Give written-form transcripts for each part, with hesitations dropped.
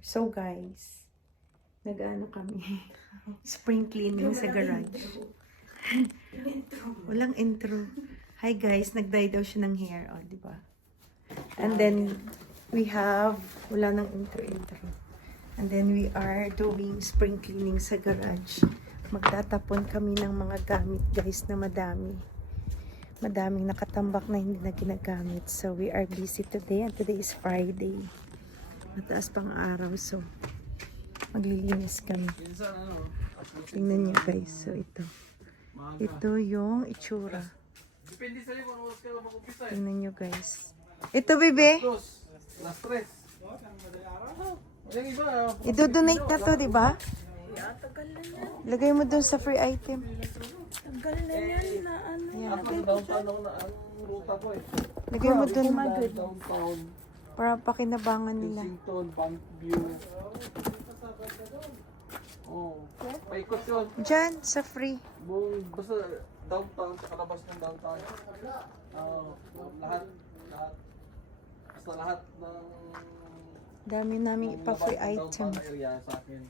So guys, nag-ano kami, spring cleaning sa garage. Walang intro. Hi guys, nag-dye daw siya ng hair, oh, di ba? And then we have, wala nang intro. And then we are doing spring cleaning sa garage. Magtatapon kami ng mga gamit guys na madami. Madaming nakatambak na hindi na ginagamit. So we are busy today and today is Friday. Mataas pang araw, so maglilinis kami. Tingnan niyo guys, so ito. Ito yung itsura. Tingnan niyo guys. Ito bebe. I-donate na to, di ba? Lagay mo dun sa free item. Tagal na yan na ano. Lagay mo dun. Para pakinabangan nila. Paikot yun. Diyan, sa free. Basta downtown, sa kalabas ng downtown. Lahat. Basta lahat ng Dami namin ipa-free item. area sa akin.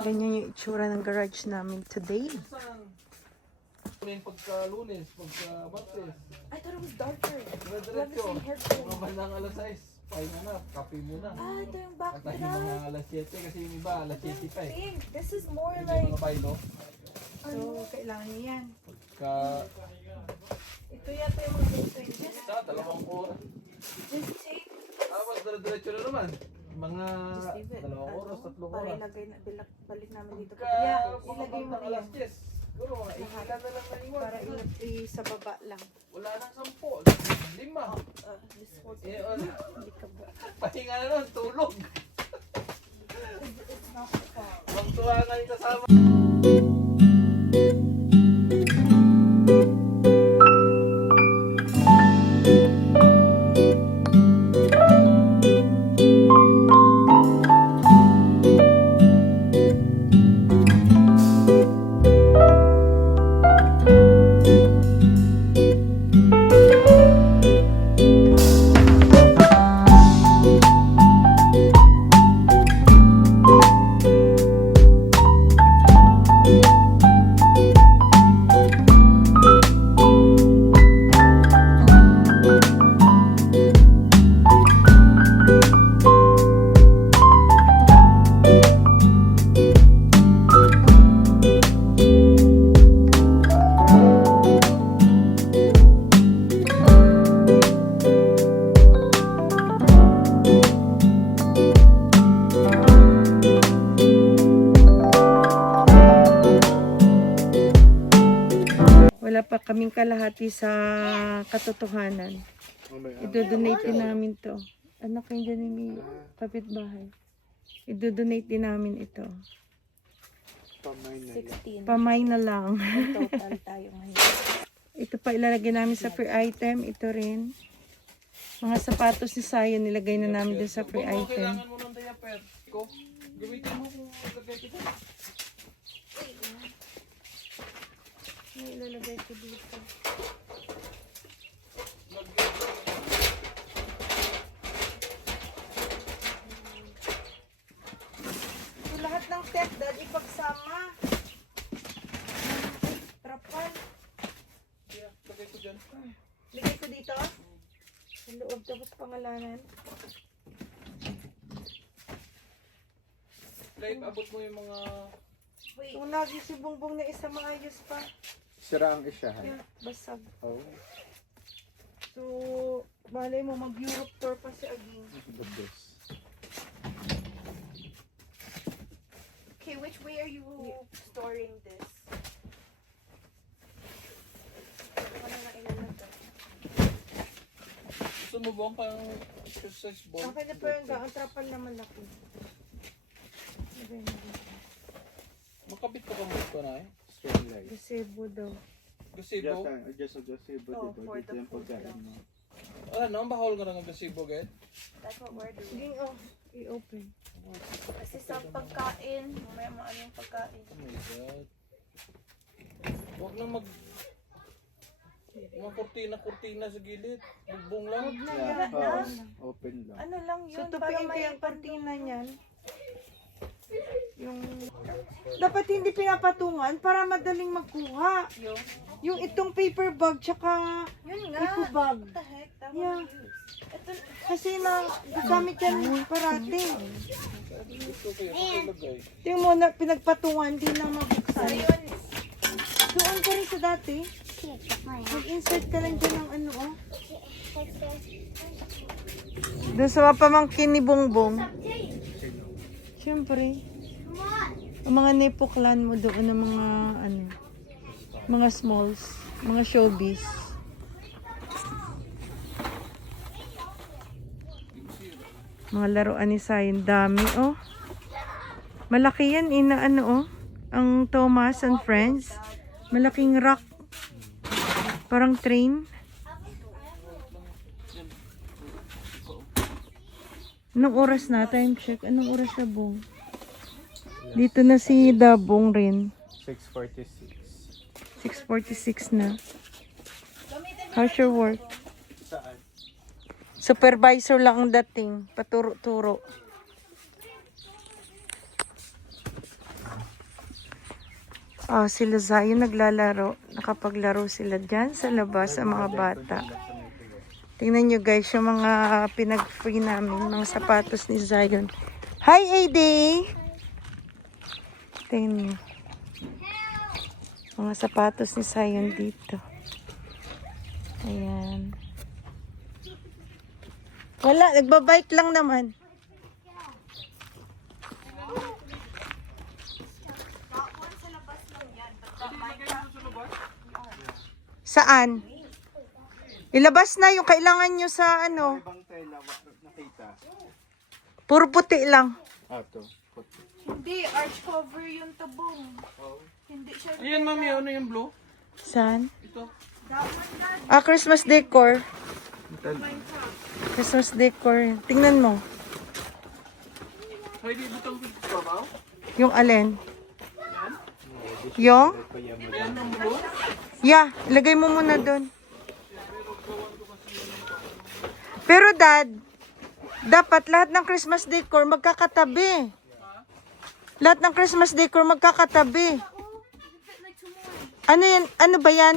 Ganyan yung itsura ng garage namin today. Saan? Pagka Lunes, pagka Martes. I thought it was darker. Diretso. Mga bandang alas 6. Pahinga na, kape muna. Ah, ito yung At tayo backdrop. mga alas 7 kasi yung iba alas 7 pa eh. Pink. This is more Yung like... mga bailo. So, kailangan niyo yan. Pagka Ito yata yung mga gusto. sa 2 oras. Just take... Tapos diretso na naman. Mga Just leave it. 2 oras, 3 Para oras. ilagay na, balik namin dito. Pagka Yeah, ilagay mo pagka yan. alas 10. Siguro mga ilan na lang na iwan. Para sa baba lang. Wala nang 10. 5. This was... Eh, ano? Hindi ka ba? Pahinga na nun, tulog. It's not far. Magtuwa nga yung kasama. Wala pa kaming kalahati sa katotohanan. Idodonate din namin to. Anak kayo dyan yung kapitbahay. Idodonate din namin ito. 16. Pamay na lang. Total tayo ngayon. Ito pa ilalagay namin sa free item. Ito rin. Mga sapatos ni Sayo nilagay na namin din sa free Kung item. kailangan mo ng diaper ko, gamitin mo kung lagay kita. May ilalagay ko dito. So, lahat ng tech dad ipagsama. Trapal. Yeah, lagay ko dyan. Ligay ko dito. Sa loob tapos pangalanan. Like, abot mo yung mga... Kung lagi si Bongbong na isa maayos pa. Sira ang isyahan. Yeah, basag. Oh, So, balay mo mag-Europe tour pa si Aging. the best. Okay, which way are you storing this? Ano na ilalagay? Gusto mo ba ang pang exercise ball? Okay na po yung ang trapal naman ako. Lagay na dito. Makabit ka ba mo ito na eh? Strong leg. Gazebo daw. Gazebo? Just gazebo, Oh, diba? for Dito the yung food pagkain lang. mo. Ano, ang bahol ka na ng gazebo, Ged? That's what we're doing. Sige, oh, i-open. Kasi sa pagkain, mamaya maano yung pagkain. Oh my God. Huwag na mag... Mga kurtina sa gilid. Bugbong lang. Yeah, oo. Open lang. Ano lang yun, So, para tupiin ko may yung kortina niyan. Yung... Dapat hindi pinapatungan para madaling magkuha. Yung itong paper bag, tsaka Yun nga. eco bag. What the heck? That Yeah. was used. Ito, Kasi na, gagamit yan parati. Ito kaya pakalagay. Tingnan mo na, pinagpatungan, di na mabuksan. ayun. Doon ka rin sa dati. Mag-insert ka lang dyan ng ano, oh. Doon sa mga pamangkin ni Bongbong. Siyempre. Ang mga nepoklan mo doon ng mga, ano, mga smalls, mga showbiz. Mga laruan ni Sayon, dami, oh. Malaki yan, ina, ano, oh. Ang Thomas and Friends. Malaking rock. Parang train. Anong oras na? Time check. Anong oras na, Bong? Dito na si Dabong rin. 6:46. 6:46 na. How's your work? Saan? Supervisor lang ang dating. Paturo-turo. Oh, sila Zion naglalaro. Nakapaglaro sila dyan sa labas sa mga bata. Tingnan nyo guys, yung mga pinag-free namin, mga sapatos ni Zion. Hi, AD! Tingnan nyo. Mga sapatos ni Zion dito. Ayan. Wala, nagbabike lang naman. Saan? Ilabas na yung kailangan nyo sa ano. Ibang tela, nakita. Puro puti lang. Ah, to. Puti. Hindi, arch cover yung tabong. Hindi siya. Ayan, mami. Ano yung blue? Saan? Ito. Ah, Christmas decor. Christmas decor. Tingnan mo. Ay, di butang babaw? Yung alin? Yung? Ayan ang blue. Yeah, ilagay mo muna doon. Pero dad, dapat lahat ng Christmas decor magkakatabi. Lahat ng Christmas decor magkakatabi. Ano yan? Ano ba yan?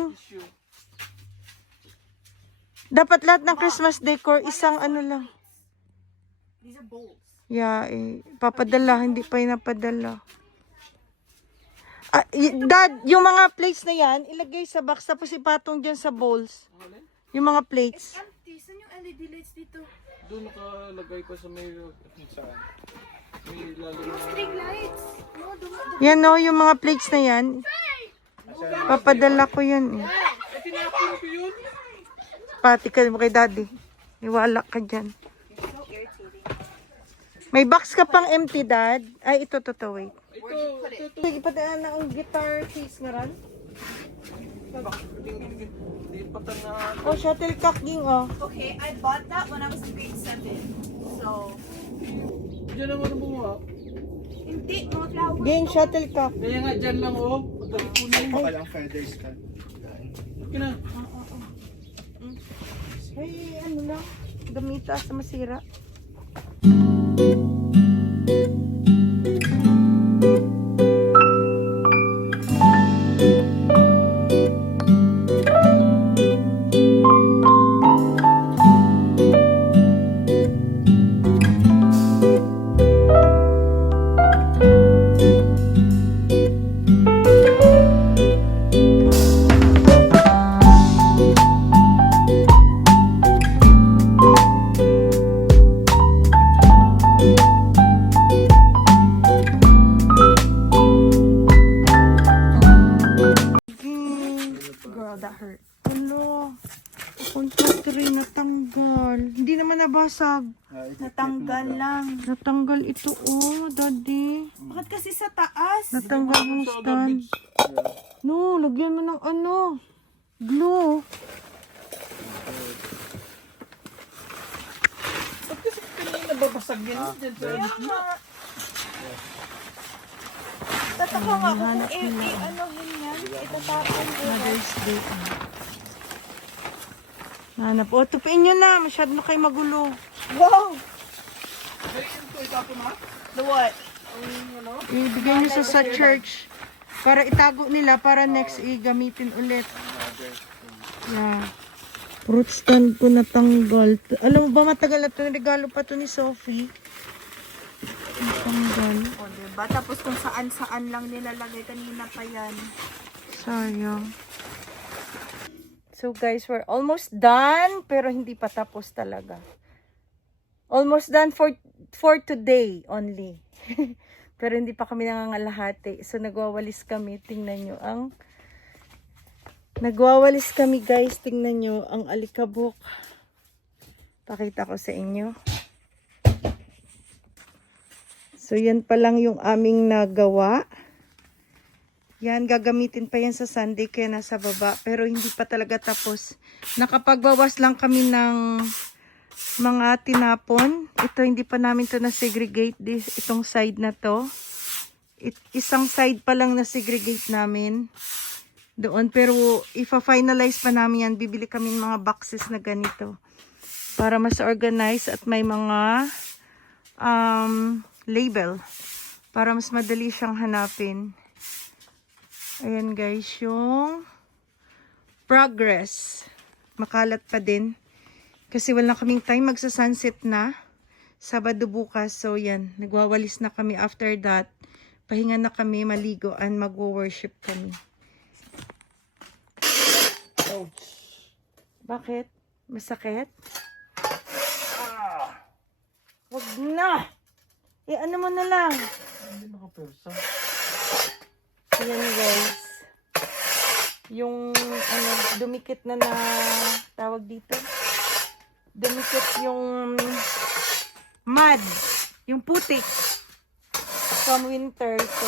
Dapat lahat ng Christmas decor isang ano lang. These are bowls. Yeah, papadala, hindi pa inapadala. Ah, dad, yung mga plates na yan, ilagay sa box tapos ipatong dyan sa bowls. Yung mga plates. Empty. Saan yung LED lights dito? Doon nakalagay pa sa may... Saan? May lalagay na... String lights. No, Yan o, yung mga plates na yan. Papadala ko yan eh. Eh, tinapon ko yun. Pati ka mo kay daddy. Iwala ka dyan. so irritating. May box ka pang empty, dad. Ay, ito, wait. Ito. Sige, pataan na ang guitar case nga ran. Di patang na... Oh, shuttlecock ging, oh. Okay, I bought that when I was in grade 7. So, Diyan naman ang bumuha. hindi, mga flowers. Ging, shuttlecock. Kaya nga dyan lang, oh. Pagdali ko na yun. Baka lang feathers ka. Okay na. Ay, ano lang. Gamita sa masira. Girl, that hurt. Ano? Punta 3 natanggal. Hindi naman nabasag. Natanggal lang. Natanggal ito, oh, daddy. Bakit kasi sa taas? Natanggal yung stand. No, lagyan mo ng ano. Glue. Ba't kasi kanina babasag yan? Dyan sa... Kaya nga. Tataka nga ako kung ano yan. Itatapon ko. Mother's Day. Hanap. O, tupiin nyo na. Masyado na kayo magulo. Whoa! Hey, yun to, itapon na? The what? Ibigay nyo sa church. Para itago nila para next gamitin ulit. Yeah. Fruit stand ko natanggal. Alam mo ba matagal na ito? Regalo pa to ni Sophie. Natanggal. O, diba? Tapos kung saan-saan lang nilalagay. Kanina pa yan. Sayang. So guys, we're almost done. Pero hindi pa tapos talaga. Almost done for today only. Pero hindi pa kami nangangalahati. So nagwawalis kami. Tingnan nyo ang... Nagwawalis kami guys. Tingnan nyo ang alikabok. Pakita ko sa inyo. So yan pa lang yung aming nagawa. Yan, gagamitin pa yan sa Sunday kaya nasa baba. Pero hindi pa talaga tapos. Nakapagbawas lang kami ng mga tinapon. Ito, hindi pa namin to na-segregate. Itong side na to. Isang side pa lang na-segregate namin. Doon. Pero, ifa-finalize pa namin yan. Bibili kami ng mga boxes na ganito. Para mas organize at may mga label. Para mas madali siyang hanapin. Ayan guys, yung progress. Makalat pa din. Kasi wala kaming time. Magsa-sunset na. Sabado bukas. So yan, nagwawalis na kami. After that, pahinga na kami, maligo, and magwo-worship kami. Ouch. Bakit? Masakit? Wag na! Ano mo na lang? Hindi nakapersa. Ayan guys. Yung dumikit na tawag dito. Dumikit yung mud. Yung putik. From winter. So,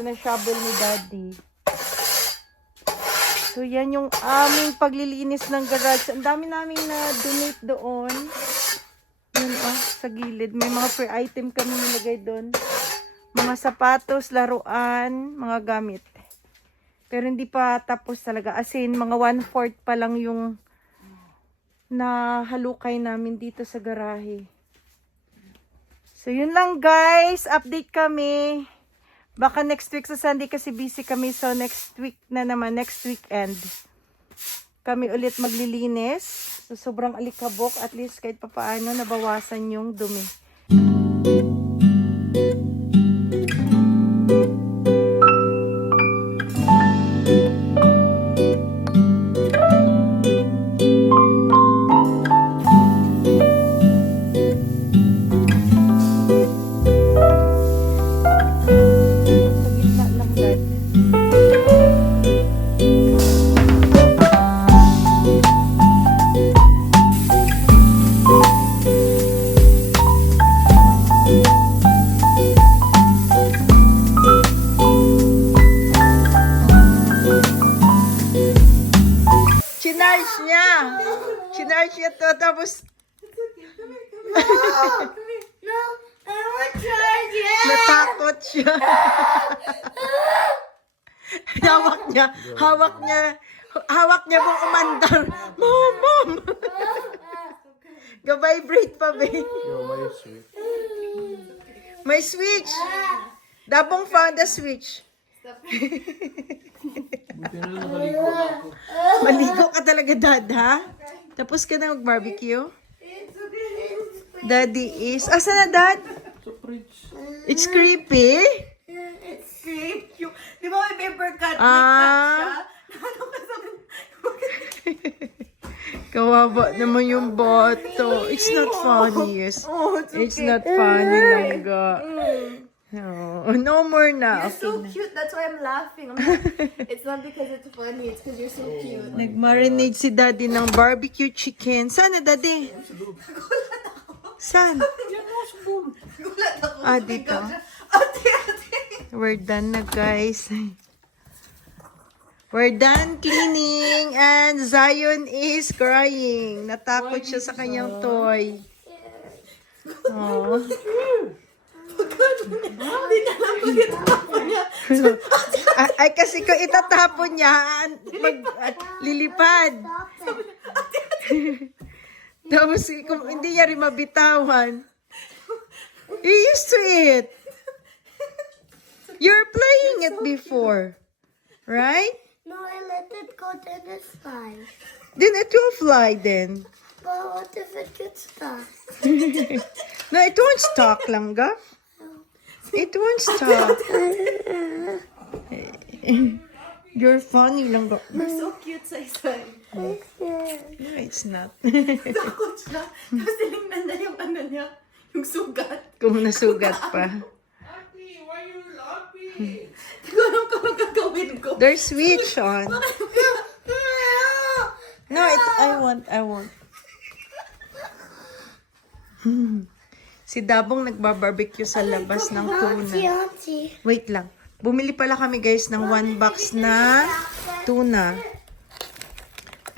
sinashovel ni Daddy. So, yan yung aming paglilinis ng garage. Ang dami naming na-donate doon. Yan sa gilid. May mga per item kami nilagay doon. Mga sapatos, laruan, mga gamit. Pero hindi pa tapos talaga. As in, mga 1/4 pa lang yung nahalukay namin dito sa garahe. So, yun lang guys. Update kami. Baka next week sa Sunday kasi busy kami. So, next week na naman. Next weekend. Kami ulit maglilinis. So, sobrang alikabok. At least kahit papaano nabawasan yung dumi. Chinarge niya to, tapos No, I want to charge it. natakot siya. hawak niya pong umandar. Mom! Ga-vibrate pa, babe. Yo, may sweet. May switch. Dabong found the switch. Buti na lang nakaligo na ako. Maligo ka talaga, Dad, ha? Tapos ka na mag-barbecue? Daddy is... Asa na, Dad? Sa fridge. It's creepy. It's creepy. Di ba may paper cut? May cut Ah. siya? Ano ka sabi? Kawawa naman yung boto. It's not funny, yes. Oh, it's okay. It's not funny, langga. Oh, no more na. You're so cute. That's why I'm laughing. It's not because it's funny. It's because you're so cute. Nag-marinate si Daddy ng barbecue chicken. Saan na, Daddy? Saan? Gulat ako. Ah, dito. Ate. We're done na, guys. We're done cleaning and Zion is crying. Natakot siya sa kanyang toy. Oh. Hindi ka lang pag-itapon niya. Ay, kasi kung itatapon niya, lilipad. Ate, Tapos kung hindi niya rin mabitawan. You used to it. You're playing it before. Right? No, I let it go to the side. Then it will fly then. But what if it gets stuck? No, it won't stuck, Langga. It won't stuck. You're funny, Langga. You're so cute, Sai. No, it's not. Takot siya. Tapos tinignan na yung ano niya, yung sugat. Kung nasugat pa. Happy, why you laughing? Hindi ko alam kung anong gagawin ko. There's switch on. No, I won't. Si Dabong nagbabarbecue sa labas ng tuna. Auntie. Wait lang. Bumili pala kami guys ng 1 box na tuna.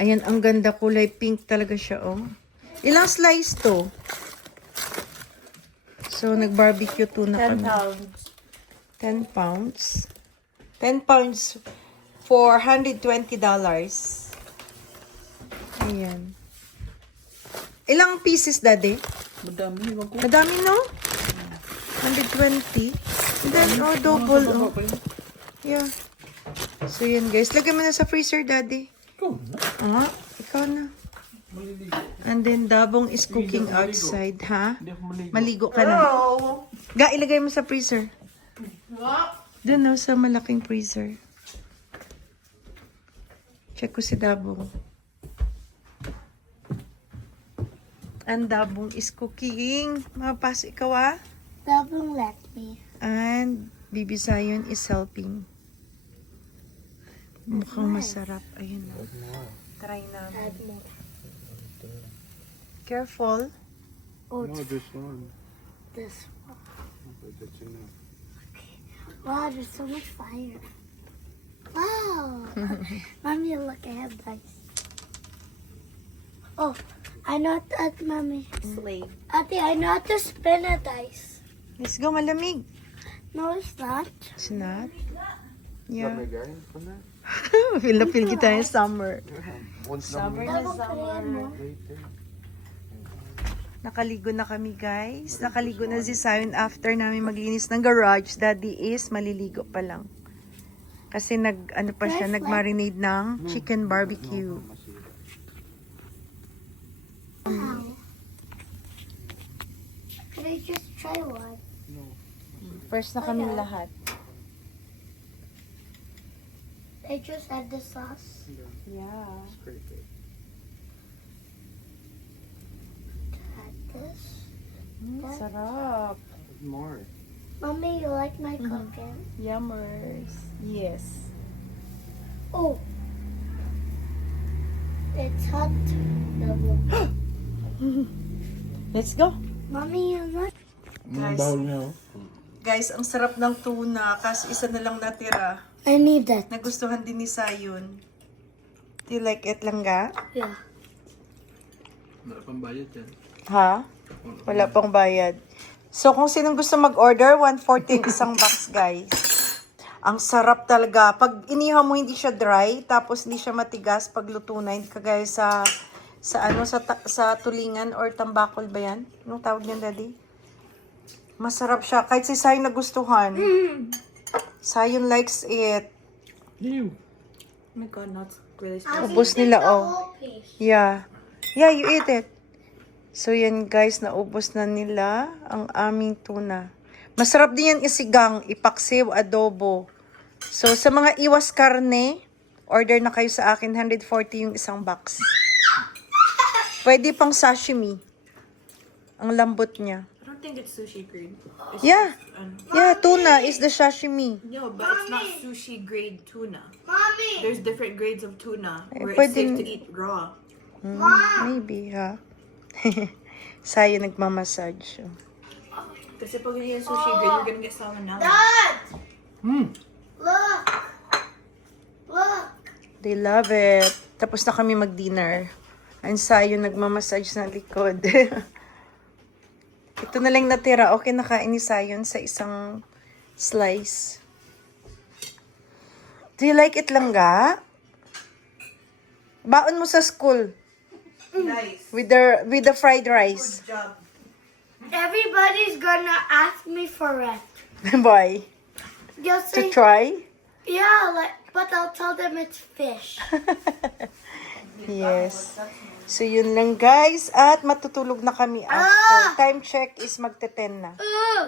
Ayan, ang ganda, kulay pink talaga siya, oh. Ilang slice to? So, nag-barbecue tuna 10 kami. pounds. 10 pounds. 10 pounds for $120. Ayan. Ilang pieces, Daddy? Madami, wag ko. Madami, no? 120. And then, oh, double, oh. Yeah. So, yan, guys. Lagay mo na sa freezer, Daddy. Ikaw na. Ah, ikaw na. Maliligo. And then, Dabong is cooking outside, ha? Hindi ako maligo. Maligo ka na. Ga, ilagay mo sa freezer. Doon, no, sa malaking freezer. Check ko si Dabong. And Dabong is cooking. Mapasok ikaw, ah. Dabong let me. And Bibi Zion is helping. Mukhang masarap. Ayun na. Try namin. Add more. Careful. Oh, No, this one. this one. Okay, that's enough. Wow, there's so much fire. Wow. Mommy, look, I have dice. Oh, I know that, Mommy. Slave. Ate, I know how to spin a dice. Let's go, malamig. No, it's not. It's not. Yeah. Lamigay pa na. Feel na feel kita yung summer. Once Summer na na summer. later. Nakaligo na kami, guys. Nakaligo na si Zion after namin maglinis ng garage. Daddy is maliligo pa lang. Kasi ano pa siya, nag-marinade ng chicken barbecue. Masira. Wow. Could I just try one? No. First na kami lahat. I just add the sauce. Yeah. Scrape it. Add this. Sarap. More. Mommy, you like my cooking? Yummers. Yes. Oh. It's hot. Double. Let's go. Mommy, you like? Guys. Bawal niya, oh. Guys, ang sarap ng tuna. Kasi isa na lang natira. I need that. Nagustuhan din ni Zion. Do you like it, Langga? Yeah. Wala pang bayad yan. Ha? Wala pang bayad. So, kung sinong gusto mag-order, 140 isang box, guys. Ang sarap talaga. Pag inihaw mo, hindi siya dry, tapos hindi siya matigas pag luto na. Hindi kagaya sa tulingan or tambakol ba yan? Anong tawag niyan, Daddy? Masarap siya. Kahit si Zion nagustuhan. Zion likes it. Ew. Oh my God, not really. Ubus nila, oh. Yeah. Yeah, you eat it. So, yan guys, naubos na nila ang aming tuna. Masarap din yan isigang, ipaksiw, adobo. So, sa mga iwas karne, order na kayo sa akin, 140 yung isang box. Pwede pang sashimi. Ang lambot niya. I don't think it's sushi grade. It's Yeah. just, Yeah, tuna is the sashimi. no, but it's not sushi grade tuna. Mommy. There's different grades of tuna where pwede- it's safe to eat raw. Maybe, ha? Sayo nagmamassage. Kasi pag yun yung sushi grade, you're gonna get salmonella. Dad, Hmm. look. Look. They love it. Tapos na kami mag-dinner. Ang Sayo nagmamassage sa likod. Ito na lang natira. Okay, nakain ni Sayon sa isang slice. Do you like it, Langga? Baon mo sa school. Nice. with the fried rice. Good job. Everybody's gonna ask me for it. Why? They'll To say, try? yeah, but I'll tell them it's fish. Yes. So yun lang guys. At matutulog na kami after. Time check is magte-10 na.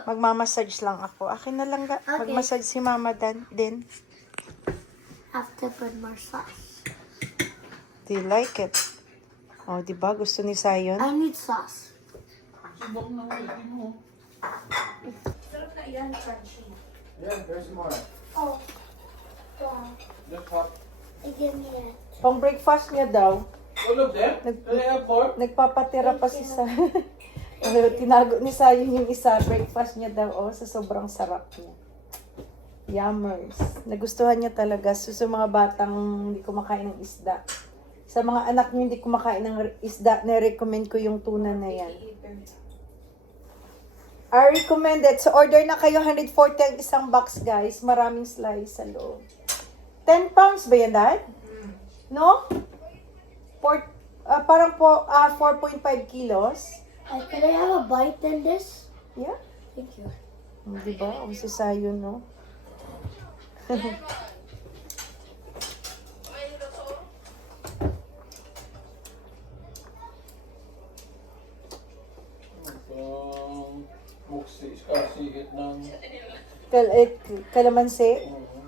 Magmamassage lang ako. Akin na lang ga. Okay. Magmassage si mama din. Have to put more sauce. Do you like it? Oh, di ba? Gusto ni Sayon? I need sauce. Subok na ulit mo. Yeah, there's more. Oh, wow. That's hot. Give me it. Pang breakfast niya daw. All of them? Can I have more? Nagpapatira pa si Sa. Tinago ni Sayon yung isa. Breakfast niya daw. Oh, sa sobrang sarap niya. Yummers. Nagustuhan niya talaga. So, sa mga batang hindi kumakain ng isda. Sa mga anak niyo hindi kumakain ng isda, na-recommend ko yung tuna na yan. I recommend it. So, order na kayo. 140 ang isang box, guys. Maraming slice sa loob. 10 pounds ba yan, Dad? No? Parang 4.5 kilos. Can I have a bite in this? Yeah. Thank you. Diba? Ang sasayo, no? Muksi, scarcity ng... Kalamansi. Mm.